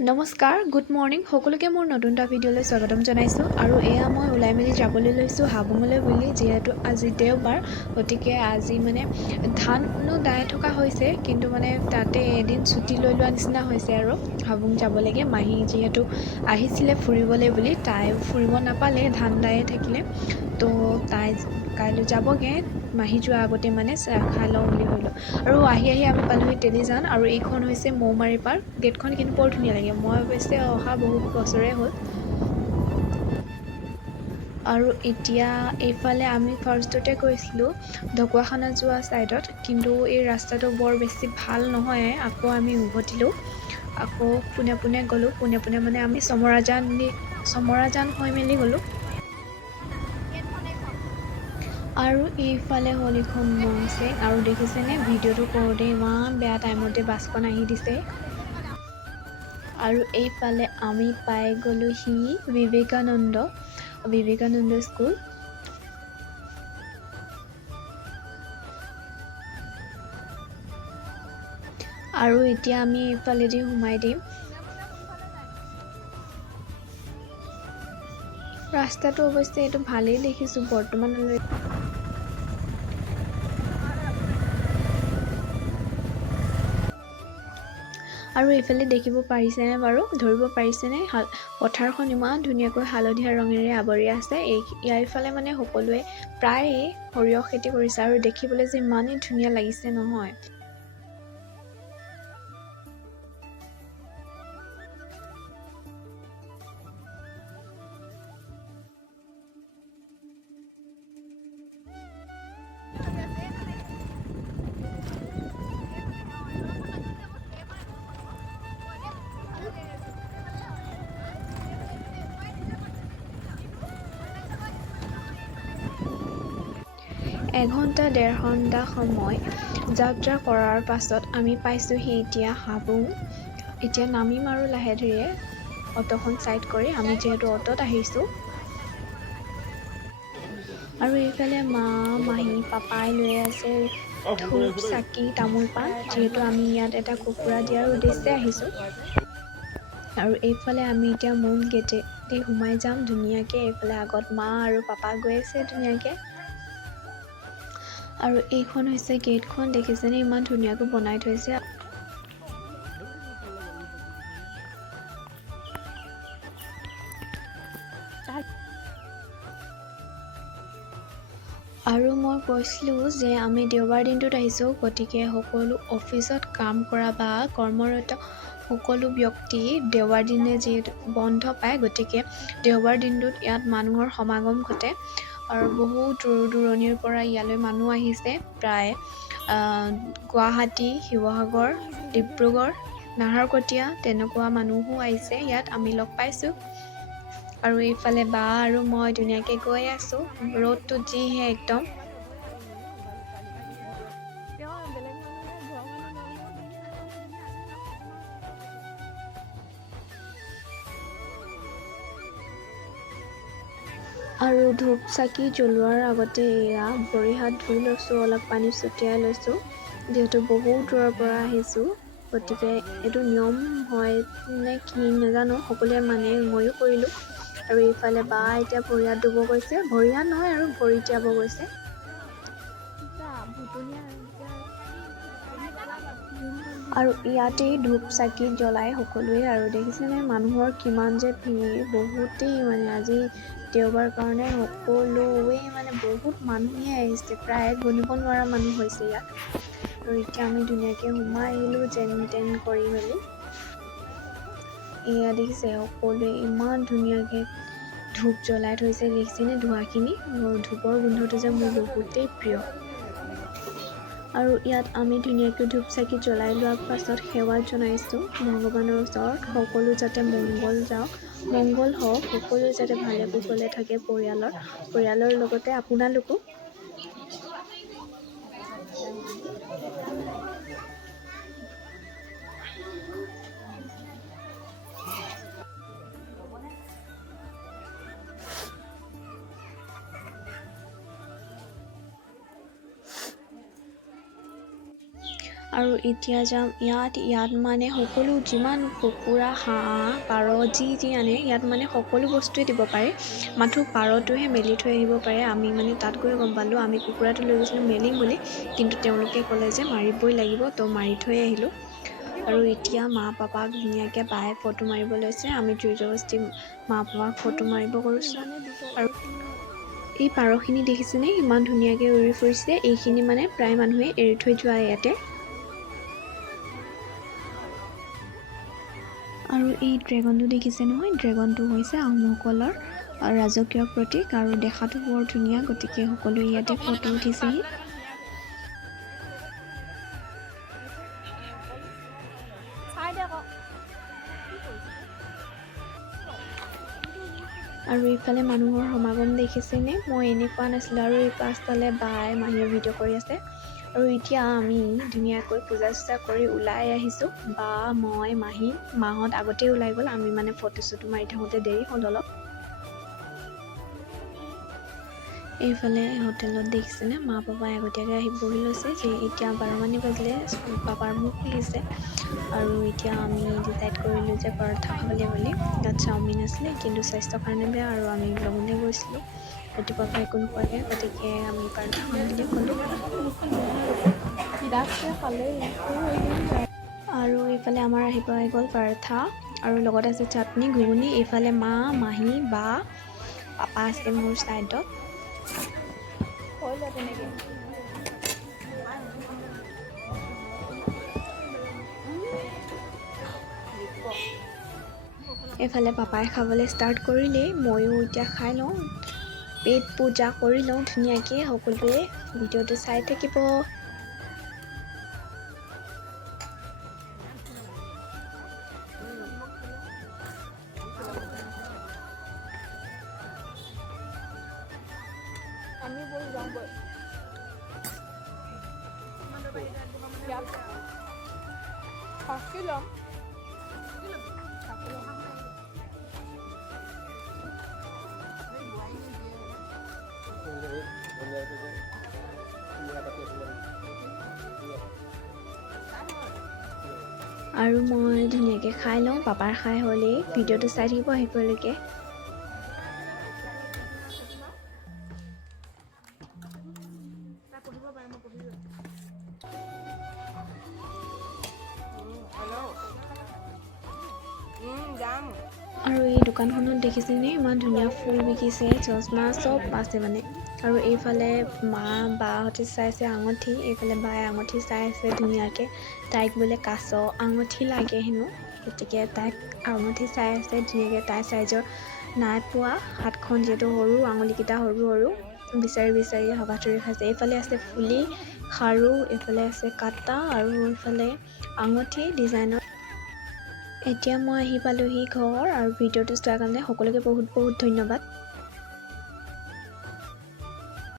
নমস্কাৰ good morning সকলোকে মোৰ নতুন এটা ভিডিঅ'লৈ স্বাগতম জনাইছোঁ আৰু এয়া মই ওলাই মেলি যাবলৈ লৈছোঁ হাবুঙলৈ বুলি যিহেতু আজি দেওবাৰ গতিকে আজি মানে ধানো দাই থকা হৈছে কিন্তু মানে তাতে এদিন ছুটি লৈ লোৱা নিচিনা হৈছে আৰু হাবুং যাব লাগে মাহী যিহেতু আহিছিলে ফুৰিবলৈ বুলি তাই ফুৰিব নাপালে ধান দায়ে থাকিলে তো তাই কাইলৈ যাবগৈ মাহী যোৱা আগতে মানে চাহ খাই লওঁ বুলি ভাবিলোঁ আৰু আহি আমি পালোহি তেলিজান আৰু এইখন হৈছে মৌমাৰী পাৰ্ক গেটখন কিন্তু বৰ ধুনীয়া লাগে মই অৱশ্যে অহা বহুত বছৰে হ'ল আৰু এতিয়া এইফালে আমি ফাৰ্ষ্টতে গৈছিলোঁ ঢকুৱাখানা যোৱা ছাইডত কিন্তু এই ৰাস্তাটো বৰ বেছি ভাল নহয় আকৌ আমি উভতিলোঁ আকৌ পোনে পোনে গ'লোঁ পোনে মানে আমি চমৰাজান হৈ মেলি গ'লোঁ আৰু এইফালে হ'ল এইখন মনচেং আৰু দেখিছেনে ভিডিঅ'টো কৰোঁতে ইমান বেয়া টাইমতে বাছখন আহি দিছে আৰু এইফালে আমি পাই গ'লোহি বিবেকানন্দ স্কুল আৰু এতিয়া আমি এইফালেদি সোমাই দিম ৰাস্তাটো অৱশ্যে এইটো ভালেই দেখিছোঁ বৰ্তমানলৈ আৰু এইফালে দেখিব পাৰিছেনে বাৰু ধৰিব পাৰিছেনে পথাৰখন ইমান ধুনীয়াকৈ হালধীয়া ৰঙেৰে আৱৰি আছে ইয়াৰ ফালে মানে সকলোৱে প্ৰায়ে সৰিয়হ খেতি কৰিছে আৰু দেখিবলৈ যে ইমানেই ধুনীয়া লাগিছে নহয় এঘণ্টা ডেৰ ঘণ্টা সময় যাত্ৰা কৰাৰ পাছত আমি পাইছোঁহি এতিয়া হাবুং এতিয়া নামিম আৰু লাহে ধীৰে অটোখন ছাইড কৰি আমি যিহেতু অটোত আহিছোঁ আৰু এইফালে মাহী পাপাই লৈ আছে ধূপ চাকি তামোল পাণ যিহেতু আমি ইয়াত এটা কুকুৰা দিয়াৰ উদ্দেশ্যে আহিছোঁ আৰু এইফালে আমি এতিয়া মূল গেটেদি সোমাই যাম ধুনীয়াকৈ এইফালে আগত মা আৰু পাপা গৈ আছে ধুনীয়াকৈ আৰু এইখন হৈছে গেটখন দেখিছেনে ইমান ধুনীয়াকৈ বনাই থৈছে আৰু মই কৈছিলোঁ যে আমি দেওবাৰ দিনটোত আহিছোঁ গতিকে সকলো অফিচত কাম কৰা বা কৰ্মৰত সকলো ব্যক্তি দেওবাৰ দিনে যিহেতু বন্ধ পায় গতিকে দেওবাৰ দিনটোত ইয়াত মানুহৰ সমাগম ঘটে আৰু বহুত দূৰ দূৰণিৰ পৰা ইয়ালৈ মানুহ আহিছে প্ৰায় গুৱাহাটী শিৱসাগৰ ডিব্ৰুগড় নাহৰকটীয়া তেনেকুৱা মানুহো আহিছে ইয়াত আমি লগ পাইছোঁ আৰু এইফালে বা আৰু মই ধুনীয়াকৈ গৈ আছোঁ ৰ'দটো যিহে একদম আৰু ধূপ চাকি জ্বলোৱাৰ আগতে এয়া ভৰি হাত ধুই লৈছোঁ অলপ পানী ছটিয়াই লৈছোঁ যিহেতু বহুত দূৰৰ পৰা আহিছোঁ গতিকে এইটো নিয়ম হয় নে কি নাজানো সকলোৱে মানে ময়ো কৰিলোঁ আৰু এইফালে বা এতিয়া ভৰি হাত ধুব গৈছে ভৰি হাত নহয় আৰু ভৰি তিয়াব গৈছে আৰু ইয়াতেই ধূপ চাকি জ্বলাই সকলোৱে আৰু দেখিছেনে মানুহৰ কিমান যে ভিৰ বহুতেই মানে আজি দেওবাৰ কাৰণে সকলোৱে মানে বহুত মানুহে আহিছে প্ৰায় গণিব নোৱাৰা মানুহ হৈছে ইয়াত আৰু এতিয়া আমি ধুনীয়াকৈ সোমাই আহিলোঁ যেন তেন কৰি মেলি এয়া দেখিছে সকলোৱে ইমান ধুনীয়াকৈ ধূপ জ্বলাই থৈছে দেখিছেনে ধোঁৱাখিনি ধূপৰ গোন্ধটো যে মোৰ বহুতেই প্ৰিয় আৰু ইয়াত আমি ধুনীয়াকৈ ধূপ চাকি জ্বলাই লোৱাৰ পাছত সেৱা জনাইছোঁ ভগৱানৰ ওচৰত সকলো যাতে মংগল হওক সকলো যাতে ভালে কুশলে থাকে পৰিয়ালৰ লগতে আপোনালোকো আৰু এতিয়া যাম ইয়াত মানে সকলো যিমান কুকুৰা হাঁহ পাৰ যি আনে ইয়াত মানে সকলো বস্তুৱে দিব পাৰে মাথো পাৰটোহে মেলি থৈ আহিব পাৰে আমি মানে তাত গৈ গম পালোঁ আমি কুকুৰাটো লৈ গৈছিলোঁ মেলিম বুলি কিন্তু তেওঁলোকে ক'লে যে মাৰিবই লাগিব তো মাৰি থৈ আহিলোঁ আৰু এতিয়া মা পাপাক ধুনীয়াকৈ বায়ে ফটো মাৰিব লৈছে আমি জোৰজবস্তি মা পাপাক ফটো মাৰিব কৰিছোঁ আৰু এই পাৰখিনি দেখিছেনে ইমান ধুনীয়াকৈ উৰি ফুৰিছে এইখিনি মানে প্ৰায় মানুহে এৰি থৈ যোৱা ইয়াতে আৰু এই ড্ৰেগনটো দেখিছে নহয় ড্ৰেগনটো হৈছে আহোমসকলৰ ৰাজকীয় প্ৰতীক আৰু দেখাতো বৰ ধুনীয়া গতিকে সকলোৱে ইয়াতে ফটো উঠিছেহি আৰু এইফালে মানুহৰ সমাগম দেখিছেনে মই এনে পোৱা নাছিলোঁ আৰু এই পাছফালে বাই মাহীয়ে ভিডিঅ' কৰি আছে আৰু এতিয়া আমি ধুনীয়াকৈ পূজা চূজা কৰি ওলাই আহিছোঁ বা মই মাহত আগতেই ওলাই গ'ল আমি মানে ফটো চটো মাৰি থাকোঁতে দেৰি হ'ল অলপ এইফালে হোটেলত দেখিছেনে মা পাপাই আগতীয়াকৈ আহি বহি লৈছে যে এতিয়া 12 মান বাজিলে পাপাৰ মুখ আহিছে আৰু এতিয়া আমি ডিচাইড কৰিলোঁ যে পৰঠা খাবলৈ বুলি তাত চাওমিন আছিলে কিন্তু স্বাস্থ্যৰ কাৰণে বেয়া আৰু আমি লঘোণে গৈছিলোঁ ৰাতিপুৱাৰ পৰা একো নোখোৱাকৈ গতিকে আমি পৰঠা খাম বুলি ক'লোঁ আৰু এইফালে আমাৰ আহি পাই গ'ল পৰঠা আৰু লগত আছে চাটনি ঘুগুনি এইফালে মা মাহী বা পাপা আছে মোৰ ছাইডত এইফালে পাপাই খাবলৈ ষ্টাৰ্ট কৰিলেই ময়ো এতিয়া খাই লওঁ পেট পূজা কৰি লওঁ ধুনীয়াকৈ সকলোৱে ভিডিঅ'টো চাই থাকিব আৰু মই ধুনীয়াকৈ খাই লওঁ পাপাৰ খাই হ'লেই ভিডিঅ'টো চাই থাকিব আহিবলৈকে আৰু এই দোকানখনত দেখিছেনে ইমান ধুনীয়া ফুল বিকিছে চশমা চব আছে মানে আৰু এইফালে মা বাহঁতে চাইছে আঙুঠি এইফালে বায়ে আঙুঠি চাই আছে ধুনীয়াকৈ তাইক বোলে কাছ আঙুঠি লাগে হেনো গতিকে তাইক আঙুঠি চাই আছে ধুনীয়াকৈ তাই চাইজৰ নাই পোৱা হাতখন যিহেতু সৰু আঙুলিকেইটা সৰু বিচাৰি হাবাথুৰি খাইছে এইফালে আছে ফুলি খাৰু এইফালে আছে কাটা আৰু এইফালে আঙুঠি ডিজাইনৰ এতিয়া মই আহি পালোহি ঘৰ আৰু ভিডিঅ'টো চোৱাৰ কাৰণে সকলোকে বহুত ধন্যবাদ